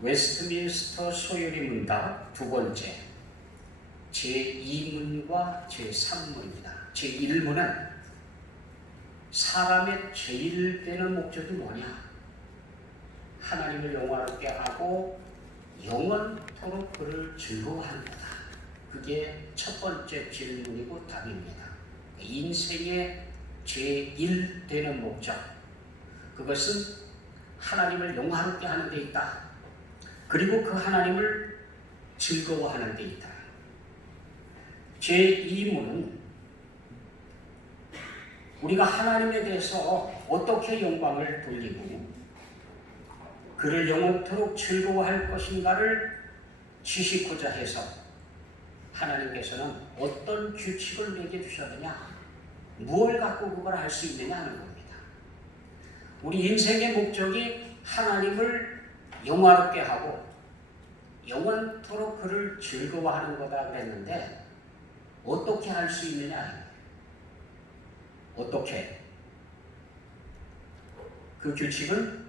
웨스트민스터 소요리 문답 두 번째 제2문과 제3문입니다. 제1문은 사람의 제일 되는 목적이 뭐냐? 하나님을 영화롭게 하고 영원토록 그를 즐거워하는 거다. 그게 첫 번째 질문이고 답입니다. 인생의 제일 되는 목적, 그것은 하나님을 영화롭게 하는 데 있다. 그리고 그 하나님을 즐거워하는 데 있다. 제2문은 우리가 하나님에 대해서 어떻게 영광을 돌리고 그를 영원토록 즐거워할 것인가를 지시고자 해서 하나님께서는 어떤 규칙을 내게 주셨느냐, 무엇을 갖고 그걸 알 수 있느냐 하는 겁니다. 우리 인생의 목적이 하나님을 영화롭게 하고 영원토록 그를 즐거워하는 거다 그랬는데 어떻게 할 수 있느냐? 어떻게? 그 규칙은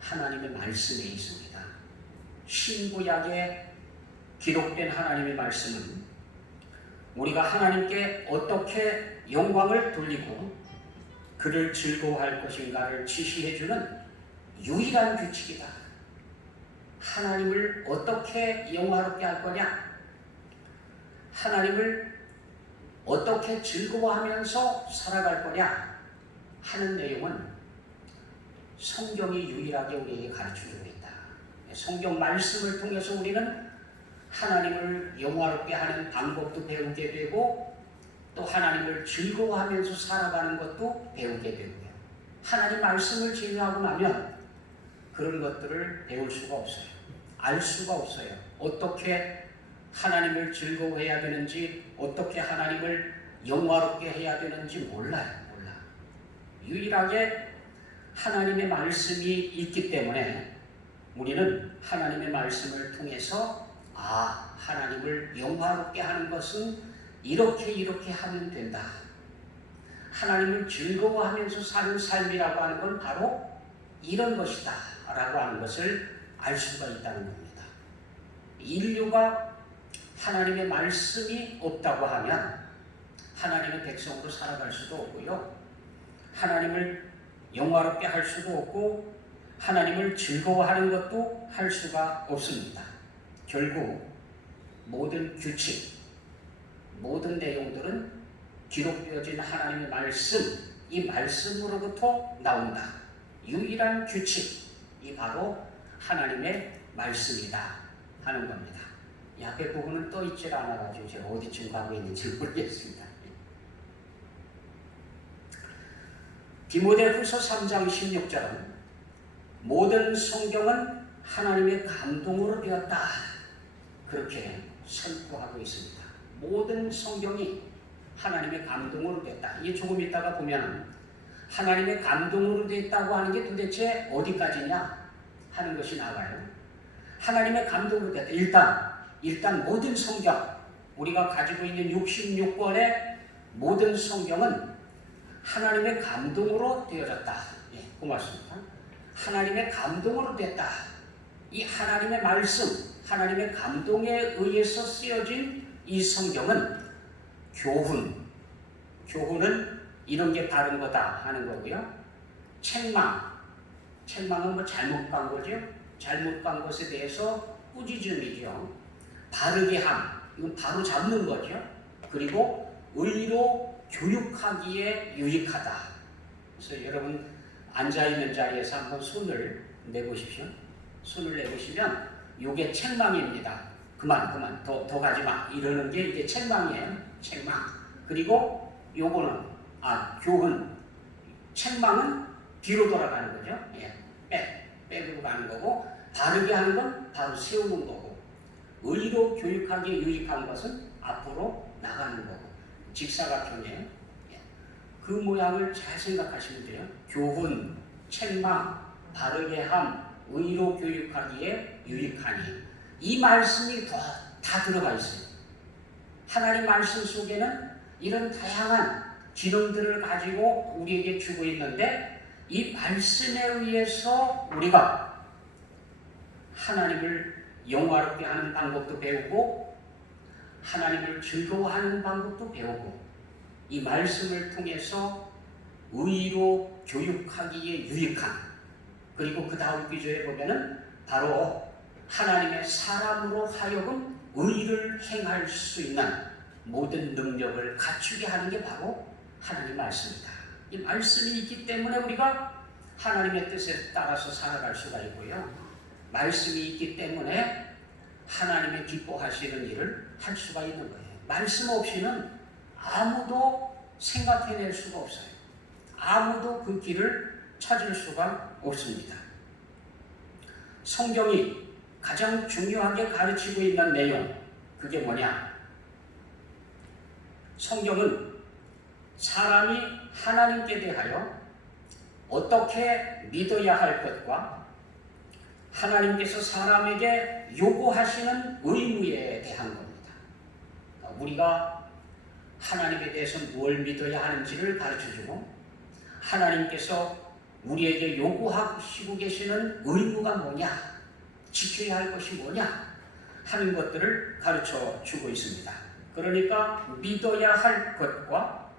하나님의 말씀에 있습니다. 신구약에 기록된 하나님의 말씀은 우리가 하나님께 어떻게 영광을 돌리고 그를 즐거워할 것인가를 지시해주는 유일한 규칙이다. 하나님을 어떻게 영화롭게 할 거냐? 하나님을 어떻게 즐거워하면서 살아갈 거냐 하는 내용은 성경이 유일하게 우리에게 가르쳐주고 있다. 성경 말씀을 통해서 우리는 하나님을 영화롭게 하는 방법도 배우게 되고 또 하나님을 즐거워하면서 살아가는 것도 배우게 되고요. 하나님 말씀을 제외하고 나면 그런 것들을 배울 수가 없어요. 알 수가 없어요. 어떻게 하나님을 즐거워해야 되는지, 어떻게 하나님을 영화롭게 해야 되는지 몰라요. 몰라. 유일하게 하나님의 말씀이 있기 때문에 우리는 하나님의 말씀을 통해서 하나님을 영화롭게 하는 것은 이렇게 하면 된다. 하나님을 즐거워하면서 사는 삶이라고 하는 건 바로 이런 것이다 라고 하는 것을 알 수가 있다는 겁니다. 인류가 하나님의 말씀이 없다고 하면 하나님의 백성으로 살아갈 수도 없고요. 하나님을 영화롭게 할 수도 없고 하나님을 즐거워하는 것도 할 수가 없습니다. 결국 모든 규칙, 모든 내용들은 기록되어진 하나님의 말씀, 이 말씀으로부터 나온다. 유일한 규칙이 바로 하나님의 말씀이다 하는 겁니다. 이 앞에 부분은 떠 있질 않아가지고 제가 어디쯤 가고 있는지 모르겠습니다. 디모데후서 3장 16절은 모든 성경은 하나님의 감동으로 되었다. 그렇게 선포하고 있습니다. 모든 성경이 하나님의 감동으로 됐다. 이게 조금 있다가 보면 하나님의 감동으로 됐다고 하는 게 도대체 어디까지냐 하는 것이 나와요. 하나님의 감동으로 됐다. 일단 모든 성경, 우리가 가지고 있는 66권의 모든 성경은 하나님의 감동으로 되어졌다. 고맙습니다. 하나님의 감동으로 됐다. 이 하나님의 말씀, 하나님의 감동에 의해서 쓰여진 이 성경은 교훈은 이런 게 바른 거다 하는 거고요. 책망은 뭐 잘못 간 거죠. 잘못 간 것에 대해서 꾸짖음이죠. 바르게 함, 이건 바로 잡는 거죠. 그리고 의로 교육하기에 유익하다. 그래서 여러분 앉아있는 자리에서 한번 손을 내보십시오. 손을 내보시면 이게 책망입니다. 그만 더 가지마 이러는 게 이게 책망이에요. 책망. 그리고 요거는 교훈. 책망은 뒤로 돌아가는 거죠. 빼고 가는 거고, 바르게 하는 건 바로 세우는 거고, 의로 교육하기에 유익한 것은 앞으로 나가는 거고, 직사각형이에요. 그 모양을 잘 생각하시면 돼요. 교훈, 책망, 바르게 함, 의로 교육하기에 유익하니. 이 말씀이 다 들어가 있어요. 하나님 말씀 속에는 이런 다양한 기능들을 가지고 우리에게 주고 있는데 이 말씀에 의해서 우리가 하나님을 영화롭게 하는 방법도 배우고 하나님을 즐거워하는 방법도 배우고 이 말씀을 통해서 의로 교육하기에 유익한, 그리고 그 다음 구절에 보면은 바로 하나님의 사람으로 하여금 의를 행할 수 있는 모든 능력을 갖추게 하는 게 바로 하나님 말씀이다. 이 말씀이 있기 때문에 우리가 하나님의 뜻에 따라서 살아갈 수가 있고요. 말씀이 있기 때문에 하나님의 기뻐하시는 일을 할 수가 있는 거예요. 말씀 없이는 아무도 생각해낼 수가 없어요. 아무도 그 길을 찾을 수가 없습니다. 성경이 가장 중요하게 가르치고 있는 내용, 그게 뭐냐? 성경은 사람이 하나님께 대하여 어떻게 믿어야 할 것과 하나님께서 사람에게 요구하시는 의무에 대한 겁니다. 우리가 하나님에 대해서 뭘 믿어야 하는지를 가르쳐주고 하나님께서 우리에게 요구하시고 계시는 의무가 뭐냐, 지켜야 할 것이 뭐냐 하는 것들을 가르쳐 주고 있습니다. 그러니까 믿어야 할 것과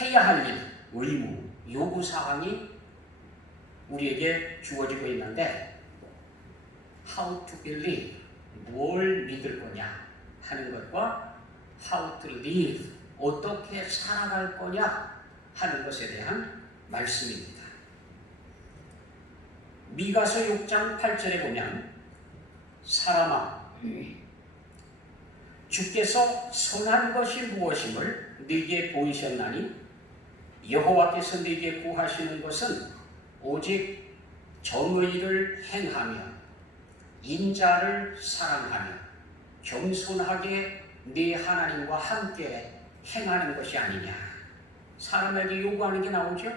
해야 할 일, 의무, 요구사항이 우리에게 주어지고 있는데 how to believe, 뭘 믿을 거냐 하는 것과 how to live, 어떻게 살아갈 거냐 하는 것에 대한 말씀입니다. 미가서 6장 8절에 보면 사람아 주께서 선한 것이 무엇임을 네게 보이셨나니 여호와께서 네게 구하시는 것은 오직 정의를 행하며 인자를 사랑하며 겸손하게 네 하나님과 함께 행하는 것이 아니냐. 사람에게 요구하는 게 나오죠.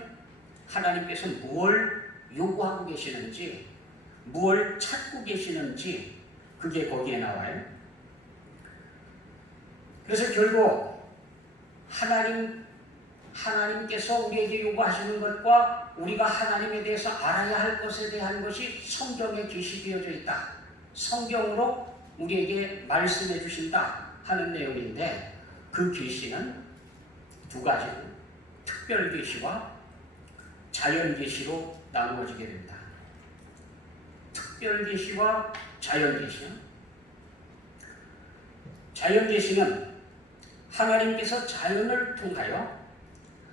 하나님께서 뭘 요구하고 계시는지, 뭘 찾고 계시는지 그게 거기에 나와요. 그래서 결국 하나님께서 우리에게 요구하시는 것과 우리가 하나님에 대해서 알아야 할 것에 대한 것이 성경에 계시되어져 있다. 성경으로 우리에게 말씀해 주신다 하는 내용인데 그 계시는 두 가지로 특별 계시와 자연 계시로 나누어지게 됩니다. 특별 계시와 자연 계시요. 자연 계시는 하나님께서 자연을 통하여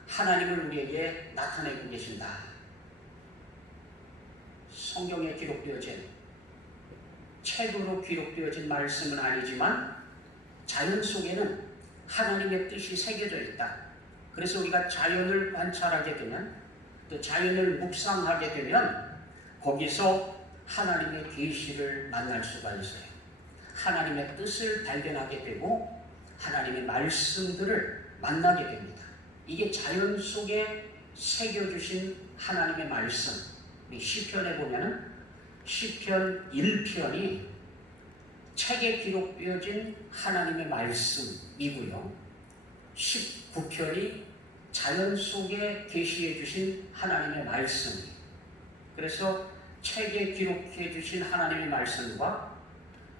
하나님을 우리에게 나타내고 계신다. 성경에 기록되어진, 책으로 기록되어진 말씀은 아니지만 자연 속에는 하나님의 뜻이 새겨져 있다. 그래서 우리가 자연을 관찰하게 되면, 또 자연을 묵상하게 되면 거기서 하나님의 계시를 만날 수가 있어요. 하나님의 뜻을 발견하게 되고 하나님의 말씀들을 만나게 됩니다. 이게 자연 속에 새겨주신 하나님의 말씀. 시편에 보면은 시편 1편이 책에 기록되어진 하나님의 말씀이고요. 19편이 자연 속에 계시해 주신 하나님의 말씀. 그래서 책에 기록해 주신 하나님의 말씀과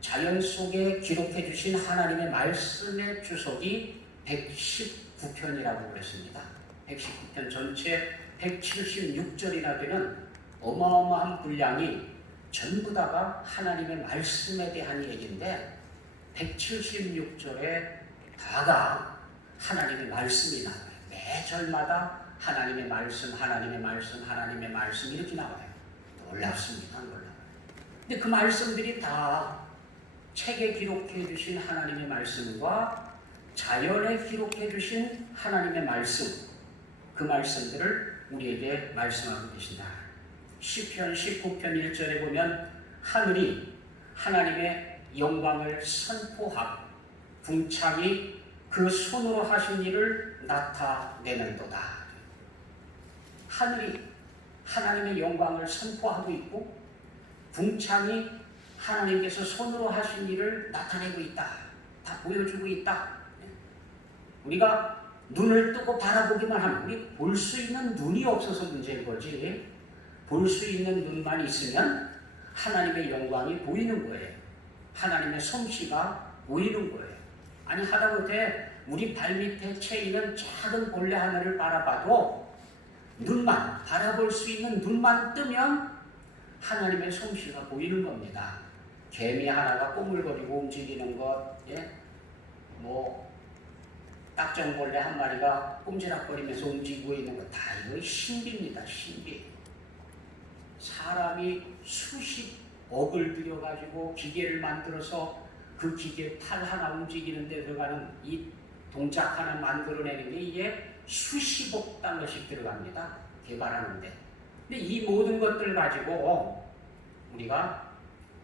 자연 속에 기록해 주신 하나님의 말씀의 주석이 119편이라고 그랬습니다. 119편 전체 176절이나 되는 어마어마한 분량이 전부 다가 하나님의 말씀에 대한 얘기인데 176절에 다가 하나님의 말씀이 나와요. 매 절마다 하나님의 말씀, 하나님의 말씀, 하나님의 말씀 이렇게 나와요. 놀랍습니다. 놀라워요. 근데 그 말씀들이 다 책에 기록해 주신 하나님의 말씀과 자연에 기록해 주신 하나님의 말씀, 그 말씀들을 우리에게 말씀하고 계신다. 시편 19편 1절에 보면 하늘이 하나님의 영광을 선포하고 궁창이 그 손으로 하신 일을 나타내는도다. 하늘이 하나님의 영광을 선포하고 있고 궁창이 하나님께서 손으로 하신 일을 나타내고 있다. 다 보여주고 있다. 우리가 눈을 뜨고 바라보기만 하면, 우리 볼 수 있는 눈이 없어서 문제인 거지, 볼 수 있는 눈만 있으면 하나님의 영광이 보이는 거예요. 하나님의 솜씨가 보이는 거예요. 아니 하다못해 우리 발밑에 채이는 작은 벌레 하나를 바라봐도 눈만 바라볼 수 있는 눈만 뜨면 하나님의 솜씨가 보이는 겁니다. 개미 하나가 꼬물거리고 움직이는 것, 딱정벌레 한 마리가 꼼지락거리면서 움직이고 있는 것, 다 이거 신비입니다. 신비. 사람이 수십억을 들여가지고 기계를 만들어서 그 기계 팔 하나 움직이는 데 들어가는 이 동작 하나 만들어내는 게 이게 수십억 달러씩 들어갑니다. 개발하는데. 근데 이 모든 것들 가지고 우리가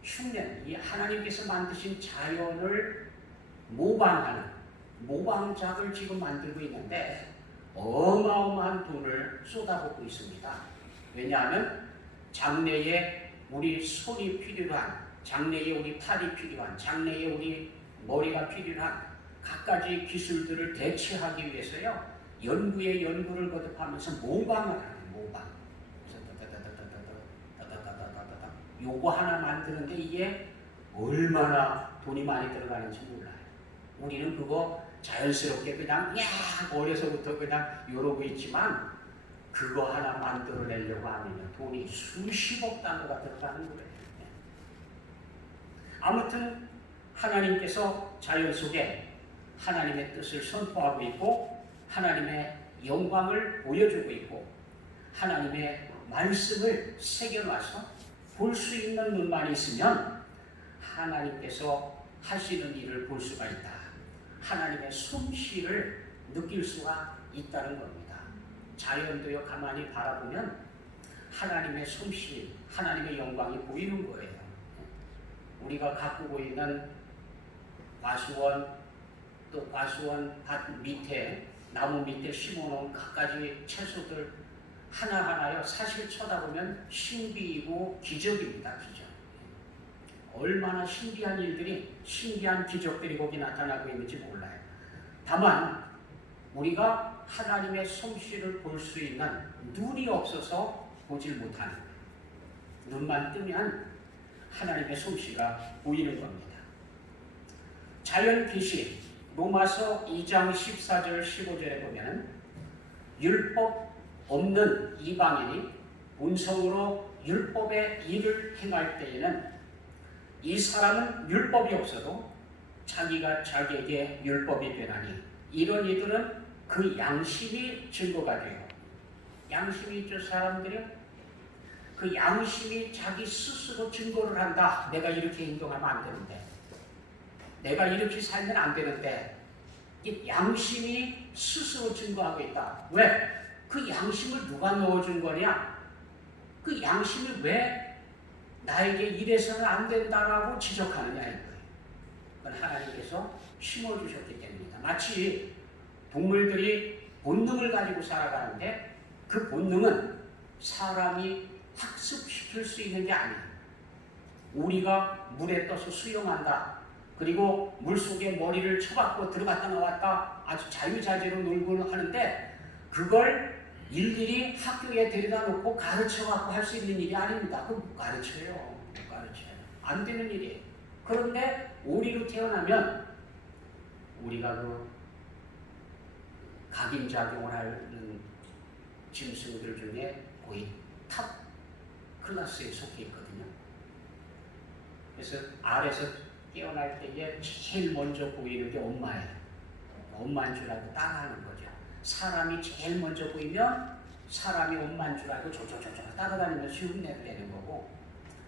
흉내, 이 하나님께서 만드신 자연을 모방하는 모방작을 지금 만들고 있는데 어마어마한 돈을 쏟아붓고 있습니다. 왜냐하면 장래에 우리 손이 필요한, 장래에 우리 팔이 필요한, 장래에 우리 머리가 필요한 갖가지 기술들을 대체하기 위해서요, 연구에 연구를 거듭하면서 모방을 하는 모방. 요거 하나 만드는데 이게 얼마나 돈이 많이 들어가는지 몰라요. 우리는 그거 자연스럽게 그냥 어려서부터 그냥 이러고 있지만 그거 하나 만들어내려고 하면 돈이 수십억 달러가 들어가는 거예요. 아무튼 하나님께서 자연 속에 하나님의 뜻을 선포하고 있고 하나님의 영광을 보여주고 있고 하나님의 말씀을 새겨놔서 볼 수 있는 눈만 있으면 하나님께서 하시는 일을 볼 수가 있다. 하나님의 솜씨를 느낄 수가 있다는 겁니다. 자연도요 가만히 바라보면 하나님의 솜씨, 하나님의 영광이 보이는 거예요. 우리가 가꾸고 있는 과수원, 또 과수원 밭 밑에 나무 밑에 심어놓은 갖가지 채소들 하나하나요 사실 쳐다보면 신비이고 기적입니다. 기적. 얼마나 신비한 일들이, 신비한 기적들이 거기 나타나고 있는지 몰라요. 다만 우리가 하나님의 솜씨를 볼 수 있는 눈이 없어서 보질 못하는, 눈만 뜨면 하나님의 솜씨가 보이는 겁니다. 자연 계시 로마서 2장 14절 15절에 보면 율법 없는 이방인이 본성으로 율법의 일을 행할 때에는 이 사람은 율법이 없어도 자기가 자기에게 율법이 되나니 이런 이들은 그 양심이 증거가 돼요. 양심이 있죠. 사람들이 그 양심이 자기 스스로 증거를 한다. 내가 이렇게 행동하면 안 되는데, 내가 이렇게 살면 안 되는데, 이 양심이 스스로 증거하고 있다. 왜? 그 양심을 누가 넣어준 거냐? 그 양심이 왜 나에게 이래서는 안 된다라고 지적하느냐 이거예요. 그건 하나님께서 심어주셨기 때문이다. 마치 동물들이 본능을 가지고 살아가는데 그 본능은 사람이 학습시킬 수 있는 게 아니에요. 우리가 물에 떠서 수영한다. 그리고 물속에 머리를 쳐박고 들어갔다 나왔다 아주 자유자재로 놀고 하는데 그걸 일일이 학교에 데려다 놓고 가르쳐갖고 할 수 있는 일이 아닙니다. 그거 못 가르쳐요. 못 가르쳐요. 안 되는 일이에요. 그런데 오리로 태어나면 우리가 그 각인작용을 하는 짐승들 중에 거의 탑 클래스에 속해 있거든요. 그래서 알에서 깨어날 때에 제일 먼저 보이는 게 엄마예요. 엄마인 줄 알고 따라하는 거죠. 사람이 제일 먼저 보이면 사람이 엄마인 줄 알고 조조조조 따라다니면서 흉내를 내는 거고,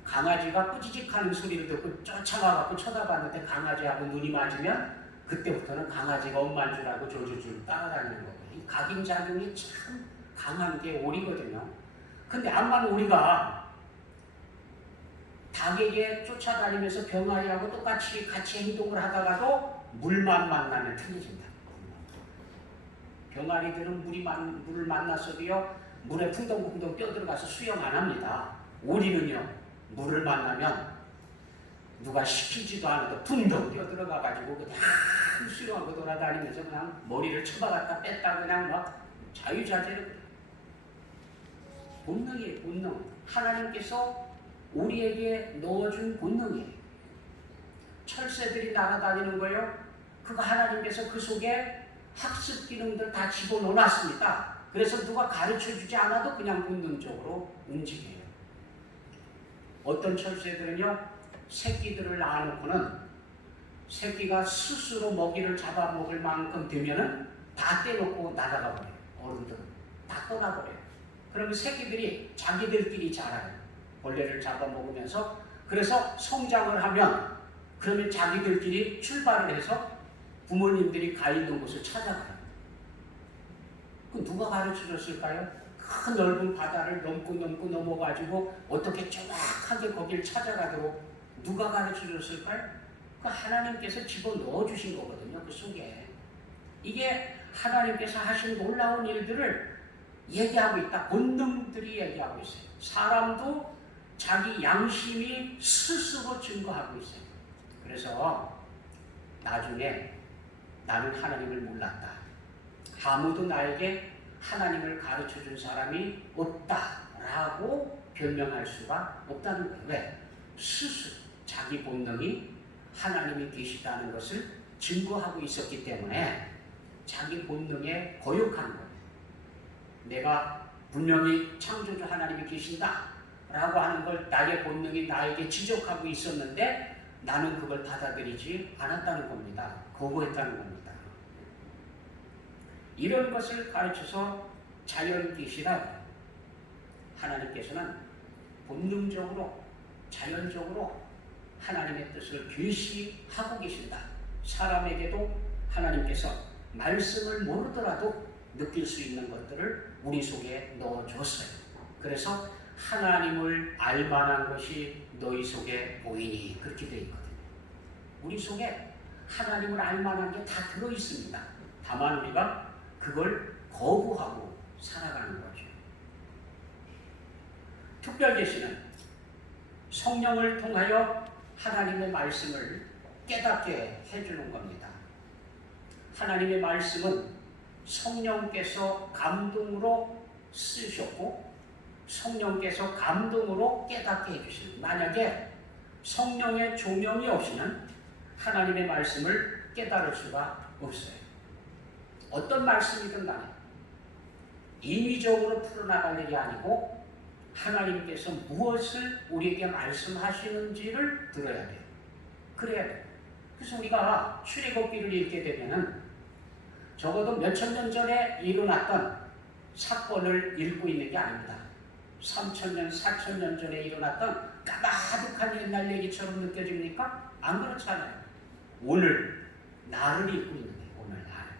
강아지가 꾸지직하는 소리를 듣고 쫓아가갖고 쳐다봤는데 강아지하고 눈이 맞으면 그때부터는 강아지가 엄마인 줄 알고 조조조 따라다니는 거고, 이 각인작용이 참 강한 게 오리거든요. 근데 암만 오리가 닭에게 쫓아다니면서 병아리하고 똑같이 같이 행동을 하다가도 물만 만나면 틀려진다. 병아리들은 물을 만났어도요 물에 풍덩풍덩 뛰어들어가서 수영 안 합니다. 오리는요 물을 만나면 누가 시키지도 않아도 풍덩 뛰어들어가가지고 그냥 수영하고 돌아다니면서 그냥 머리를 쳐박았다 뺐다 그냥 막 자유자재로 본능이에요. 본능. 하나님께서 우리에게 넣어준 본능이에요. 철새들이 날아다니는 거예요. 그거 하나님께서 그 속에 학습 기능들 다 집어넣어놨습니다. 그래서 누가 가르쳐주지 않아도 그냥 본능적으로 움직여요. 어떤 철새들은요, 새끼들을 낳아놓고는 새끼가 스스로 먹이를 잡아먹을 만큼 되면은 다 떼놓고 나가가 버려요. 어른들은 다 떠나버려요. 그러면 새끼들이 자기들끼리 자라요. 벌레를 잡아먹으면서. 그래서 성장을 하면 그러면 자기들끼리 출발을 해서 부모님들이 가 있는 곳을 찾아가요. 그 누가 가르쳐줬을까요? 큰 넓은 바다를 넘고 넘어가지고 어떻게 정확하게 거기를 찾아가도록 누가 가르쳐줬을까요? 그 하나님께서 집어넣어 주신 거거든요. 그 속에. 이게 하나님께서 하신 놀라운 일들을 얘기하고 있다. 본능들이 얘기하고 있어요. 사람도 자기 양심이 스스로 증거하고 있어요. 그래서 나중에 나는 하나님을 몰랐다. 아무도 나에게 하나님을 가르쳐준 사람이 없다라고 변명할 수가 없다는 거예요. 왜? 스스로 자기 본능이 하나님이 계시다는 것을 증거하고 있었기 때문에 자기 본능에 거역한 거예요. 내가 분명히 창조주 하나님이 계신다라고 하는 걸 나의 본능이 나에게 지적하고 있었는데 나는 그걸 받아들이지 않았다는 겁니다. 거부했다는 겁니다. 이런 것을 가르쳐서 자연계시라고 해요. 하나님께서는 본능적으로 자연적으로 하나님의 뜻을 계시하고 계신다. 사람에게도 하나님께서 말씀을 모르더라도 느낄 수 있는 것들을 우리 속에 넣어줬어요. 그래서 하나님을 알만한 것이 너희 속에 보이니 그렇게 되어 있거든요. 우리 속에 하나님을 알만한 게 다 들어있습니다. 다만 우리가 그걸 거부하고 살아가는 거죠. 특별계시는 성령을 통하여 하나님의 말씀을 깨닫게 해주는 겁니다. 하나님의 말씀은 성령께서 감동으로 쓰셨고 성령께서 감동으로 깨닫게 해주시는, 만약에 성령의 조명이 없이는 하나님의 말씀을 깨달을 수가 없어요. 어떤 말씀이든 간에 인위적으로 풀어나갈 일이 아니고 하나님께서 무엇을 우리에게 말씀하시는지를 들어야 돼요. 그래야 돼요. 그래서 우리가 출애굽기를 읽게 되면은 적어도 몇천 년 전에 일어났던 사건을 읽고 있는 게 아닙니다. 3,000년, 4,000년 전에 일어났던 까마득한 옛날 얘기처럼 느껴집니까? 안 그렇잖아요. 오늘 나를 읽고 있는 거예요. 오늘 나를.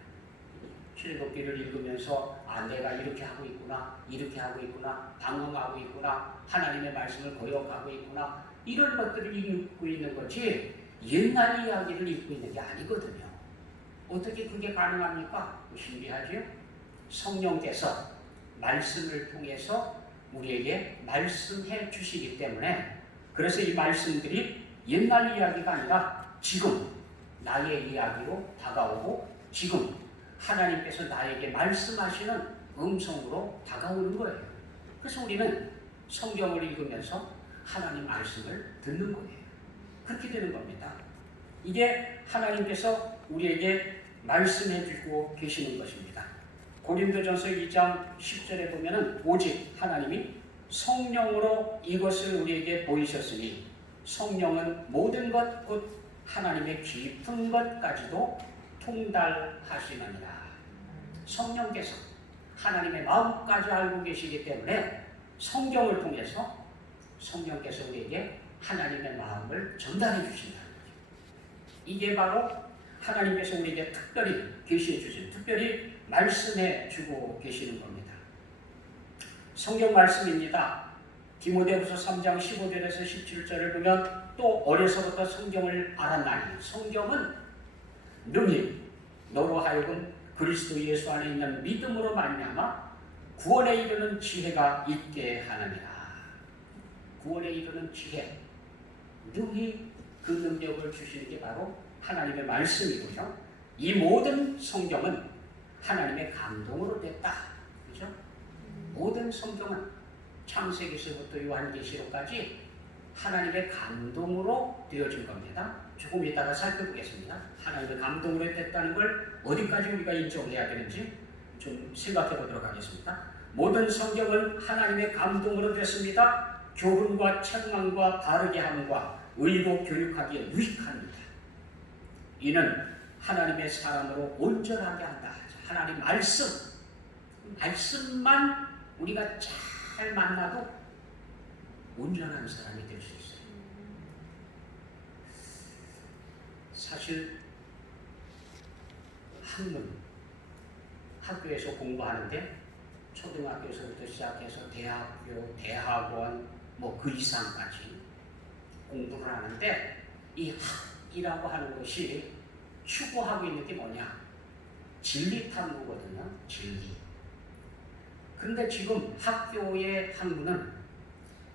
출애굽기를 읽으면서 내가 이렇게 하고 있구나, 이렇게 하고 있구나, 방황하고 있구나, 하나님의 말씀을 거역하고 있구나, 이런 것들을 읽고 있는 거지 옛날 이야기를 읽고 있는 게 아니거든요. 어떻게 그게 가능합니까? 신비하죠? 성령께서 말씀을 통해서 우리에게 말씀해 주시기 때문에, 그래서 이 말씀들이 옛날 이야기가 아니라 지금 나의 이야기로 다가오고 지금 하나님께서 나에게 말씀하시는 음성으로 다가오는 거예요. 그래서 우리는 성경을 읽으면서 하나님 말씀을 듣는 거예요. 그렇게 되는 겁니다. 이게 하나님께서 우리에게 말씀해 주고 계시는 것입니다. 고린도전서 2장 10절에 보면은 오직 하나님이 성령으로 이것을 우리에게 보이셨으니 성령은 모든 것 곧 하나님의 깊은 것까지도 통달하시느니라. 성령께서 하나님의 마음까지 알고 계시기 때문에 성경을 통해서 성령께서 우리에게 하나님의 마음을 전달해 주신다는 거죠. 이게 바로 하나님께서 우리에게 특별히 계시해 주신, 특별히 말씀해 주고 계시는 겁니다. 성경 말씀입니다. 디모데후서 3장 15절에서 17절을 보면 또 어려서부터 성경을 알았나니 성경은 능히 너로 하여금 그리스도 예수 안에 있는 믿음으로 말미암아 구원에 이르는 지혜가 있게 하느니라. 구원에 이르는 지혜, 능히 그 능력을 주시는 게 바로 하나님의 말씀이고요. 이 모든 성경은 하나님의 감동으로 됐다. 그렇죠? 모든 성경은 창세기서부터 요한계시록까지 하나님의 감동으로 되어진 겁니다. 조금 이따가 살펴보겠습니다. 하나님의 감동으로 됐다는 걸 어디까지 우리가 인정해야 되는지 좀 생각해 보도록 하겠습니다. 모든 성경은 하나님의 감동으로 됐습니다. 교훈과 책망과 바르게 함과 의로 교육하기에 유익합니다. 이는 하나님의 사람으로 온전하게 한다. 하나님 말씀만 우리가 잘 만나도 온전한 사람이 될 수 있어요. 사실 학교에서 공부하는데 초등학교에서부터 시작해서 대학교, 대학원 그 이상까지 공부를 하는데 이 학이라고 하는 것이 추구하고 있는 게 뭐냐? 진리 탐구거든요. 진리. 그런데 지금 학교의 학문은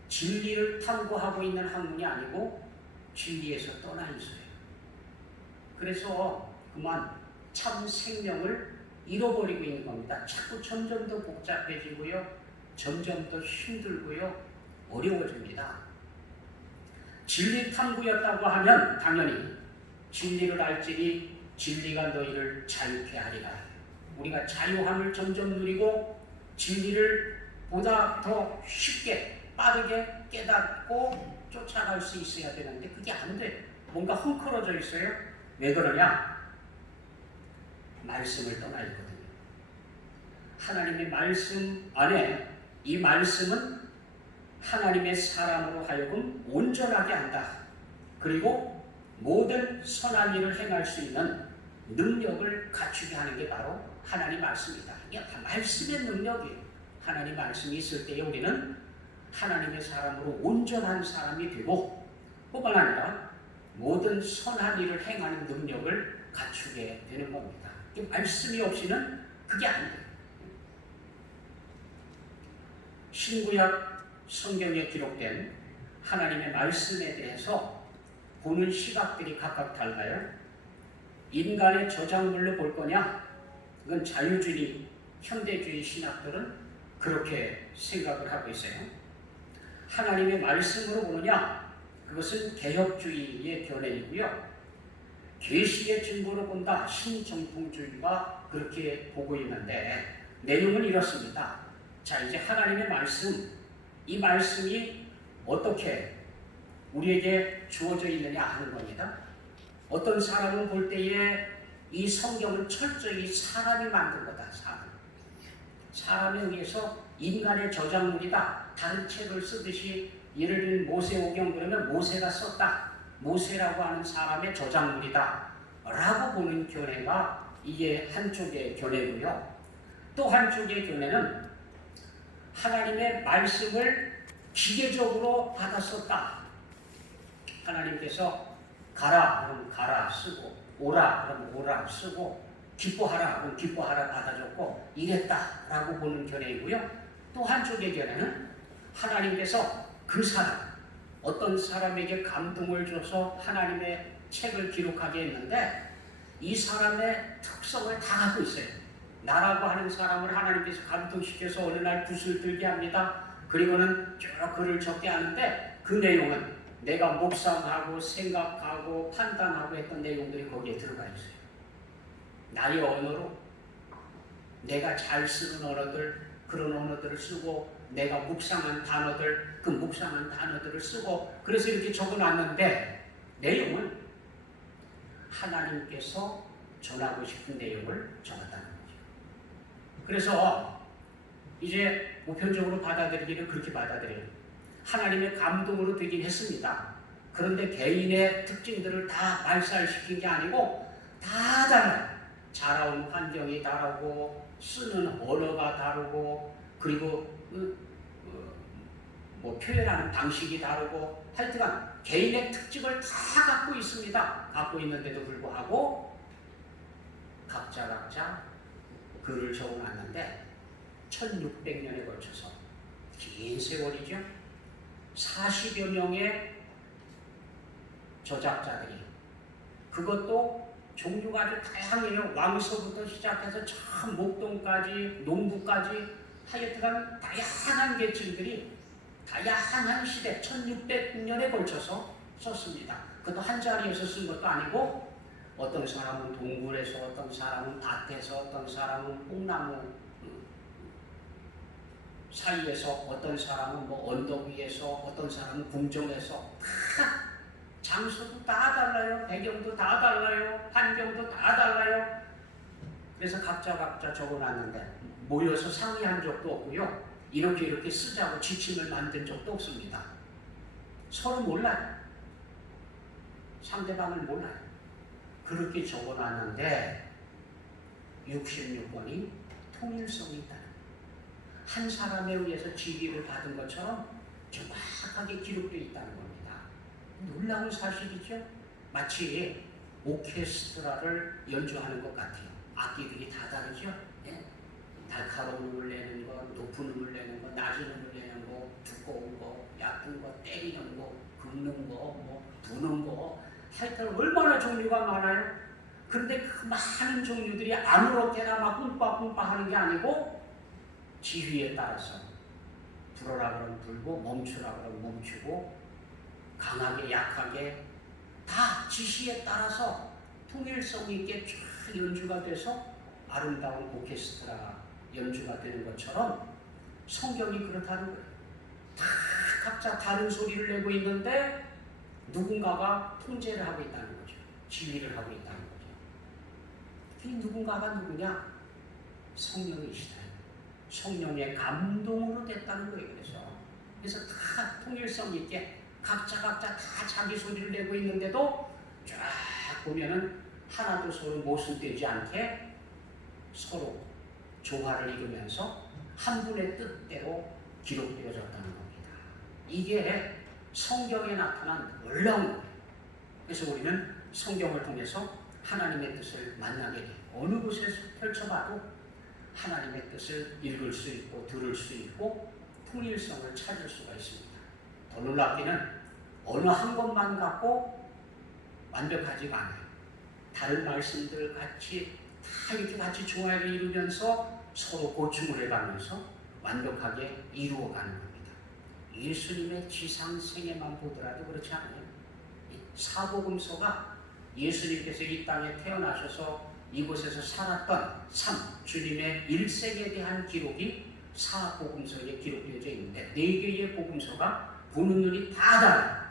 진리를 탐구하고 있는 학문이 아니고 진리에서 떠나 있어요. 그래서 그만 참 생명을 잃어버리고 있는 겁니다. 자꾸 점점 더 복잡해지고요. 점점 더 힘들고요. 어려워집니다. 진리 탐구였다고 하면 당연히 진리를 알지니 진리가 너희를 자유케 하리라. 우리가 자유함을 점점 누리고 진리를 보다 더 쉽게 빠르게 깨닫고 쫓아갈 수 있어야 되는데 그게 안 돼. 뭔가 헝클어져 있어요. 왜 그러냐? 말씀을 떠나 있거든요. 하나님의 말씀 안에 이 말씀은 하나님의 사람으로 하여금 온전하게 한다. 그리고 모든 선한 일을 행할 수 있는 능력을 갖추게 하는 게 바로 하나님 말씀이다. 이게 말씀의 능력이에요. 하나님 말씀이 있을 때에 우리는 하나님의 사람으로 온전한 사람이 되고 뿐만 아니라 모든 선한 일을 행하는 능력을 갖추게 되는 겁니다. 이 말씀이 없이는 그게 안 돼요. 신구약 성경에 기록된 하나님의 말씀에 대해서 보는 시각들이 각각 달라요. 인간의 저작물로 볼 거냐? 그건 자유주의, 현대주의 신학들은 그렇게 생각을 하고 있어요. 하나님의 말씀으로 보느냐? 그것은 개혁주의의 견해이고요. 계시의 증거로 본다. 신정통주의가 그렇게 보고 있는데 내용은 이렇습니다. 자, 이제 하나님의 말씀, 이 말씀이 어떻게 우리에게 주어져 있느냐 하는 겁니다. 어떤 사람은 볼 때에 이 성경은 철저히 사람이 만든 거다. 사람에 의해서 인간의 저작물이다. 다른 책을 쓰듯이 예를 들면 모세오경 그러면 모세가 썼다. 모세라고 하는 사람의 저작물이다. 라고 보는 견해가 이게 한쪽의 견해고요. 또 한쪽의 견해는 하나님의 말씀을 기계적으로 받아 썼다. 하나님께서 가라 그러면 가라 쓰고 오라 그러면 오라 쓰고 기뻐하라 그러면 기뻐하라 받아줬고 이랬다라고 보는 견해이고요. 또 한쪽의 견해는 하나님께서 그 사람 어떤 사람에게 감동을 줘서 하나님의 책을 기록하게 했는데 이 사람의 특성을 다 갖고 있어요. 나라고 하는 사람을 하나님께서 감동시켜서 어느 날 붓을 들게 합니다. 그리고는 쭉 글을 적게 하는데 그 내용은 내가 묵상하고 생각하고 판단하고 했던 내용들이 거기에 들어가 있어요. 나의 언어로 내가 잘 쓰는 언어들, 그런 언어들을 쓰고 내가 묵상한 단어들, 그 묵상한 단어들을 쓰고 그래서 이렇게 적어놨는데 내용은 하나님께서 전하고 싶은 내용을 적었다는 거죠. 그래서 이제 보편적으로 받아들이기는 그렇게 받아들여요. 하나님의 감동으로 되긴 했습니다. 그런데 개인의 특징들을 다 말살시킨 게 아니고 다 달라요. 자라온 환경이 다르고 쓰는 언어가 다르고 그리고 표현하는 방식이 다르고 하여튼간 개인의 특징을 다 갖고 있습니다. 갖고 있는데도 불구하고 각자 글을 적어놨는데 1600년에 걸쳐서 긴 세월이죠. 40여 명의 저작자들이 그것도 종류가 아주 다양해요. 왕서부터 시작해서 참 목동까지 농부까지 하여튼간 다양한 계층들이 다양한 시대 1600년에 걸쳐서 썼습니다. 그것도 한 자리에서 쓴 것도 아니고 어떤 사람은 동굴에서, 어떤 사람은 밭에서, 어떤 사람은 뽕나무 사이에서, 어떤 사람은 뭐 언덕 위에서, 어떤 사람은 궁정에서, 다 장소도 다 달라요. 배경도 다 달라요. 환경도 다 달라요. 그래서 각자 적어놨는데 모여서 상의한 적도 없고요. 이렇게 쓰자고 지침을 만든 적도 없습니다. 서로 몰라요. 상대방을 몰라요. 그렇게 적어놨는데 66권이 통일성이 있다. 한 사람에 의해서 지휘를 받은 것처럼 정확하게 기록되어 있다는 겁니다. 놀라운 사실이죠. 마치 오케스트라를 연주하는 것 같아요. 악기들이 다 다르죠. 예? 날카로운 음을 내는 거, 높은 음을 내는 거, 낮은 음을 내는 거, 두꺼운 거, 얕은 거, 때리는 거, 긁는 거, 뭐 부는 거, 하여튼 얼마나 종류가 많아요. 그런데 그 많은 종류들이 아무렇게나 막 뿜빠뿜빠 하는 게 아니고 지휘에 따라서 불어라 그러면 불고, 멈추라 그러면 멈추고, 강하게 약하게 다 지시에 따라서 통일성 있게 쫙 연주가 돼서 아름다운 오케스트라 연주가 되는 것처럼 성경이 그렇다는 거예요. 다 각자 다른 소리를 내고 있는데 누군가가 통제를 하고 있다는 거죠. 지휘를 하고 있다는 거죠. 그 누군가가 누구냐? 성령이시다. 성령의 감동으로 됐다는 거예요. 그래서 다 통일성 있게 각자 다 자기 소리를 내고 있는데도 쫙 보면은 하나도 서로 모순되지 않게 서로 조화를 이루면서 한 분의 뜻대로 기록되어졌다는 겁니다. 이게 성경에 나타난 놀라운 거예요. 그래서 우리는 성경을 통해서 하나님의 뜻을 만나게 돼요. 어느 곳에서 펼쳐봐도 하나님의 뜻을 읽을 수 있고 들을 수 있고 통일성을 찾을 수가 있습니다. 더 놀랍기는 어느 한 것만 갖고 완벽하지가 않아요. 다른 말씀들 같이 다 이렇게 같이 조화를 이루면서 서로 보충을 해가면서 완벽하게 이루어가는 겁니다. 예수님의 지상생애만 보더라도 그렇지 않아요. 사복음서가 예수님께서 이 땅에 태어나셔서 이곳에서 살았던 삶, 주님의 일생에 대한 기록이 사복음서에 기록되어져 있는데 4개의 복음서가 보는 눈이 다 달라요.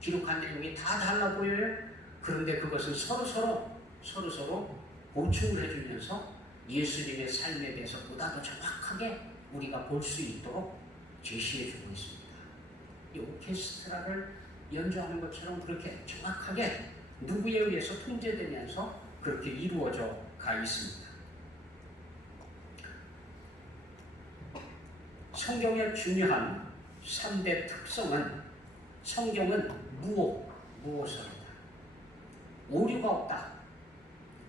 기록한 내용이 다 달라 보여요. 그런데 그것은 서로 보충을 해주면서 예수님의 삶에 대해서 보다 더 정확하게 우리가 볼 수 있도록 제시해주고 있습니다. 이 오케스트라를 연주하는 것처럼 그렇게 정확하게 누구에 의해서 통제되면서 그렇게 이루어져 가 있습니다. 성경의 중요한 3대 특성은 성경은 무오서이다. 오류가 없다.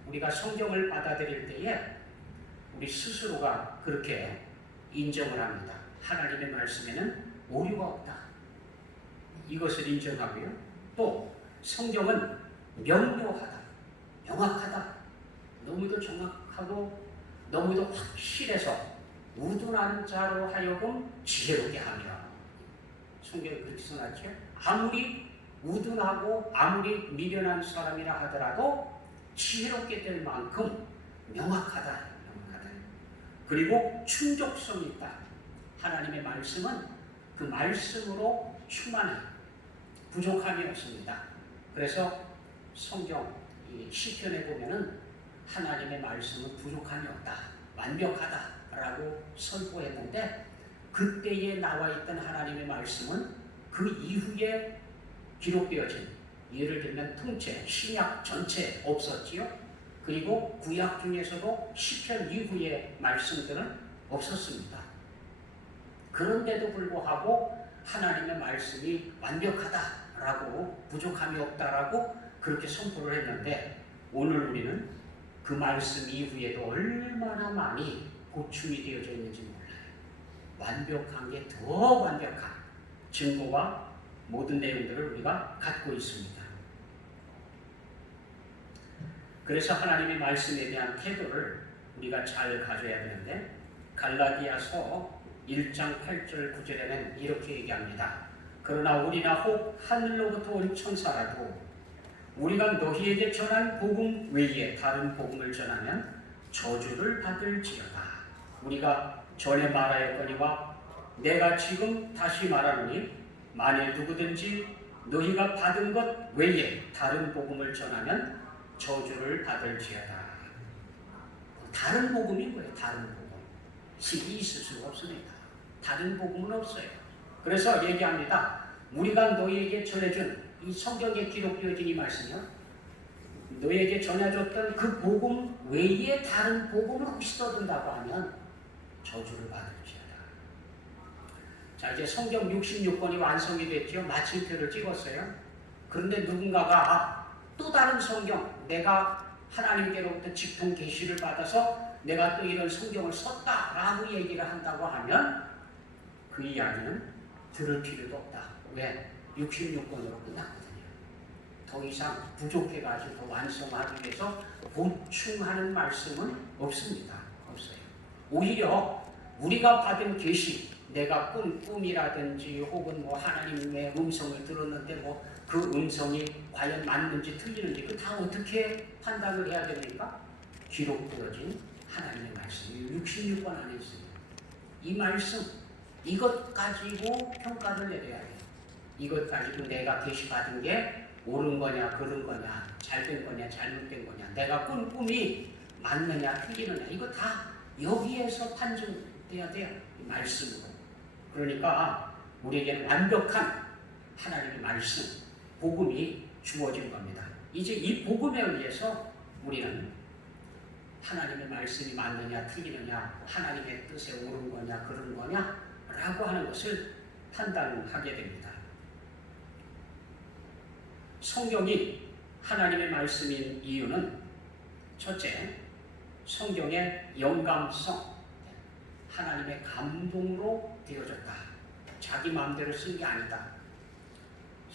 우리가 성경을 받아들일 때에 우리 스스로가 그렇게 인정을 합니다. 하나님의 말씀에는 오류가 없다. 이것을 인정하고요. 또 성경은 명료하다. 명확하다. 너무도 정확하고 너무도 확실해서 우둔한 자로 하여금 지혜롭게 하며 성경이 그렇게 써놨죠. 아무리 우둔하고 아무리 미련한 사람이라 하더라도 지혜롭게 될 만큼 명확하다. 그리고 충족성이 있다. 하나님의 말씀은 그 말씀으로 충만해 부족함이 없습니다. 그래서 성경 시편에 보면은 하나님의 말씀은 부족함이 없다. 완벽하다라고 선포했는데 그때에 나와 있던 하나님의 말씀은 그 이후에 기록되어진 예를 들면 통째, 신약 전체 없었지요. 그리고 구약 중에서도 시편 이후의 말씀들은 없었습니다. 그런데도 불구하고 하나님의 말씀이 완벽하다라고 부족함이 없다라고 그렇게 선포를 했는데 오늘 우리는 그 말씀 이후에도 얼마나 많이 보충이 되어져 있는지 몰라요. 완벽한 게 더 완벽한 증거와 모든 내용들을 우리가 갖고 있습니다. 그래서 하나님의 말씀에 대한 태도를 우리가 잘 가져야 되는데 갈라디아서 1장 8절 9절에는 이렇게 얘기합니다. 그러나 우리나 혹 하늘로부터 온 천사라도 우리가 너희에게 전한 복음 외에 다른 복음을 전하면 저주를 받을지어다. 우리가 전에 말하였거니와 내가 지금 다시 말하노니 만일 누구든지 너희가 받은 것 외에 다른 복음을 전하면 저주를 받을지어다. 다른 복음인 거예요. 다른 복음. 식이 있을 수가 없습니다. 다른 복음은 없어요. 그래서 얘기합니다. 우리가 너희에게 전해준 이 성경에 기록되어진 이 말씀이요, 너희에게 전해줬던 그 복음 외에 다른 복음을 혹시 떠든다고 하면 저주를 받을지어다. 자, 이제 성경 66권이 완성이 됐죠. 마침표를 찍었어요. 그런데 누군가가 또 다른 성경, 내가 하나님께로부터 직통 계시를 받아서 내가 또 이런 성경을 썼다라고 얘기를 한다고 하면 그 이야기는 들을 필요도 없다. 왜? 66권으로 끝났거든요. 더 이상 부족해가지고 더 완성하기 위해서 보충하는 말씀은 없습니다. 없어요. 오히려 우리가 받은 계시, 내가 꿈이라든지 혹은 뭐 하나님의 음성을 들었는데 뭐 그 음성이 과연 맞는지 틀리는지 그 다 어떻게 판단을 해야 됩니까? 기록되어진 하나님의 말씀이 66권 안에 있습니다. 이 말씀, 이것 가지고 평가를 내려야 돼요. 이것 가지고 내가 계시받은 게 옳은 거냐, 그른 거냐, 잘된 거냐, 잘못된 거냐, 내가 꾼 꿈이 맞느냐, 틀리느냐, 이거 다 여기에서 판정돼야 돼요. 이 말씀으로. 그러니까 우리에게는 완벽한 하나님의 말씀, 복음이 주어진 겁니다. 이제 이 복음에 의해서 우리는 하나님의 말씀이 맞느냐, 틀리느냐, 하나님의 뜻에 옳은 거냐, 그른 거냐, 라고 하는 것을 판단하게 됩니다. 성경이 하나님의 말씀인 이유는 첫째, 성경의 영감성, 하나님의 감동으로 되어졌다. 자기 마음대로 쓴 게 아니다.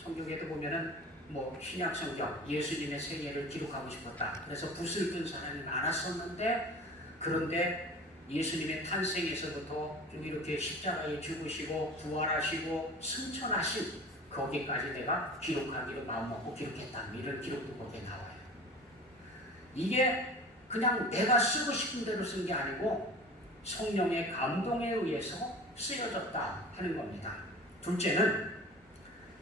성경에도 보면은 뭐 신약 성경 예수님의 생애를 기록하고 싶었다. 그래서 붓을 든 사람이 많았었는데, 그런데 예수님의 탄생에서부터 좀 이렇게 십자가에 죽으시고 부활하시고 승천하신 거기까지 내가 기록하기로 마음먹고 기록했다. 이런 기록도 거기에 나와요. 이게 그냥 내가 쓰고 싶은 대로 쓴 게 아니고 성령의 감동에 의해서 쓰여졌다 하는 겁니다. 둘째는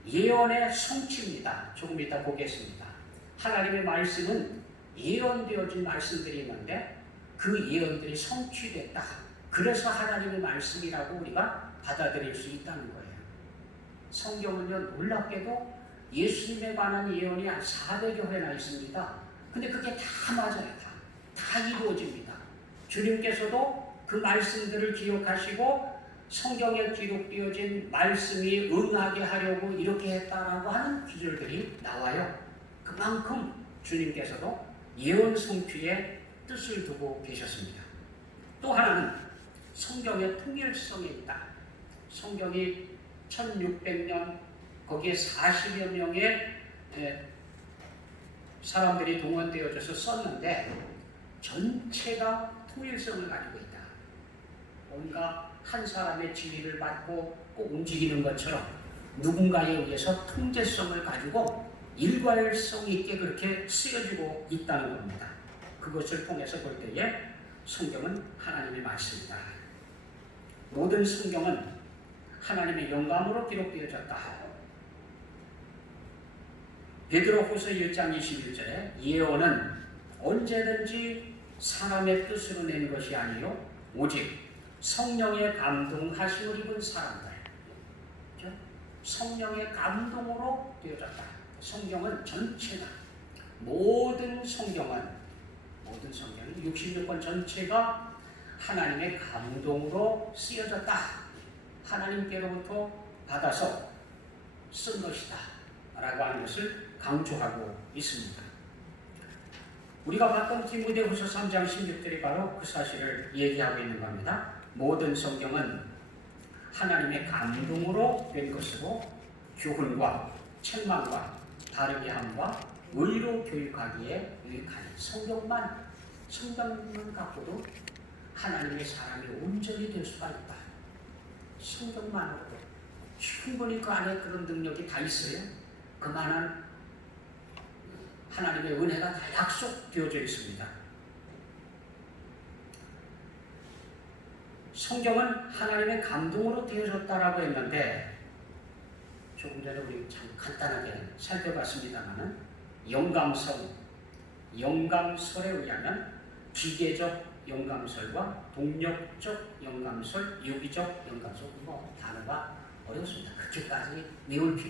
예언의 성취입니다. 조금 이따 보겠습니다. 하나님의 말씀은 예언되어진 말씀들이 있는데 그 예언들이 성취됐다. 그래서 하나님의 말씀이라고 우리가 받아들일 수 있다는 거예요. 성경은요, 놀랍게도 예수님에 관한 예언이 한 400여 회나 있습니다. 근데 그게 다 맞아요. 다 이루어집니다. 주님께서도 그 말씀들을 기억하시고 성경에 기록되어진 말씀이 응하게 하려고 이렇게 했다라고 하는 기절들이 나와요. 그만큼 주님께서도 예언 성취에 뜻을 두고 계셨습니다. 또 하나는 성경의 통일성에 있다. 성경이 1600년 거기에 40여 명의 사람들이 동원되어져서 썼는데 전체가 통일성을 가지고 있다. 뭔가 한 사람의 지휘를 받고 꼭 움직이는 것처럼 누군가에 의해서 통제성을 가지고 일괄성 있게 그렇게 쓰여지고 있다는 겁니다. 그것을 통해서 볼 때에 성경은 하나님의 말씀이다. 모든 성경은 하나님의 영감으로 기록되어졌다. 베드로후서 1장 21절에 예언은 언제든지 사람의 뜻으로 낸 것이 아니요 오직 성령의 감동하심을 입은 사람들, 그렇죠? 성령의 감동으로 되어졌다. 성경은 전체가, 모든 성경은 66권 전체가 하나님의 감동으로 쓰여졌다. 하나님께로부터 받아서 쓴 것이다 라고 하는 것을 강조하고 있습니다. 우리가 봤던 디모데후서 3장 16절이 바로 그 사실을 얘기하고 있는 겁니다. 모든 성경은 하나님의 감동으로 된 것으로 교훈과 책망과 바르게 함과 의로 교육하기에 유익하니 성경만 갖고도 하나님의 사람이 온전히 될 수가 있다. 성경만으로도 충분히 그 안에 그런 능력이 다 있어요. 그만한 하나님의 은혜가 다 약속되어져 있습니다. 성경은 하나님의 감동으로 되어졌다라고 했는데 조금 전에 우리 참 간단하게 살펴봤습니다만은 영감설에 의하면 기계적 영감설과 동력적 영감설, 유기적 영감설, 단어가 어렵습니다. 그렇게까지 외울 필요